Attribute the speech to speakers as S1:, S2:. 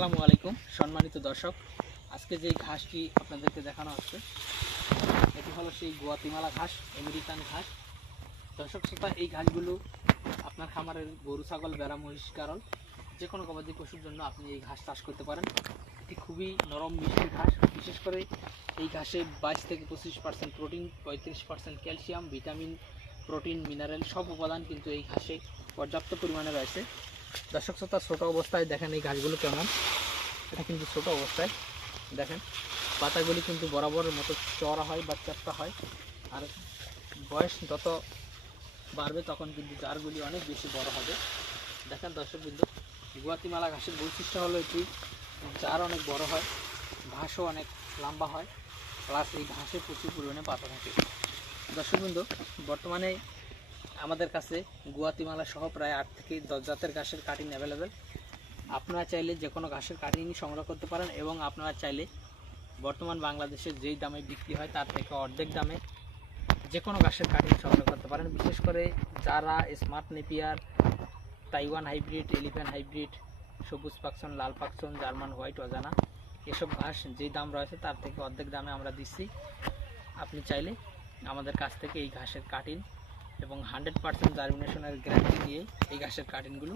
S1: আসসালামু আলাইকুম, সম্মানিত দর্শক। আজকে যে ঘাসটি আপনাদেরকে দেখানো হচ্ছে, এটি হলো সেই গুয়াতিমালা ঘাস, আমেরিকান ঘাস। দর্শক শ্রোতা, এই ঘাসগুলো আপনার খামারের গরু, ছাগল বেড়া মহিষ, কারণ যে কোনো গবাদি পশুর জন্য আপনি এই ঘাস চাষ করতে পারেন। এটি খুবই নরম, মিষ্টি ঘাস। বিশেষ করে এই ঘাসে বাইশ থেকে পঁচিশ পার্সেন্ট প্রোটিন, পঁয়ত্রিশ percent calcium, vitamin, protein, mineral সব উপাদান কিন্তু এই ঘাসে পর্যাপ্ত পরিমাণে রয়েছে। দর্শক শ্রোতা, ছোটো অবস্থায় দেখেন এই গাছগুলো কেমন? এটা কিন্তু ছোট অবস্থায় দেখেন। পাতাগুলি কিন্তু বরাবরের মতো চড়া হয় বা চাপটা হয়। আর বয়স যত বাড়বে তখন কিন্তু জারগুলি অনেক বেশি বড় হবে। দেখেন দর্শক বিন্দু, গুয়াতিমালা ঘাসের বৈশিষ্ট্য হলো এটি, জার অনেক বড় হয়, ঘাসও অনেক লম্বা হয়, প্লাস এই ঘাসে প্রচুর পরিমাণে পাতা থাকে। দর্শক বিন্দু, বর্তমানে আমাদের কাছে গুয়াতিমালা সহ প্রায় আট থেকে দশ জাতের ঘাসের কাটিং অ্যাভেলেবেল আপনারা চাইলে যে কোনো ঘাসের কাটিংই সংগ্রহ করতে পারেন এবং আপনারা চাইলে বর্তমান বাংলাদেশে যেই দামে বিক্রি হয় তার থেকে অর্ধেক দামে যে কোনো ঘাসের কাটিং সংগ্রহ করতে পারেন। বিশেষ করে যারা smart napier Taiwan hybrid elephant hybrid সবুজ পাকসন, লাল পাকসন, জার্মান হোয়াইট, অজানা, এসব ঘাস যেই দাম রয়েছে তার থেকে অর্ধেক দামে আমরা দিচ্ছি। আপনি চাইলে আমাদের কাছ থেকে এই ঘাসের কাটিং এবং হান্ড্রেড পার্সেন্ট জার্মিনেশনের গ্যারান্টি দিয়ে এই গাছের কাটিংগুলো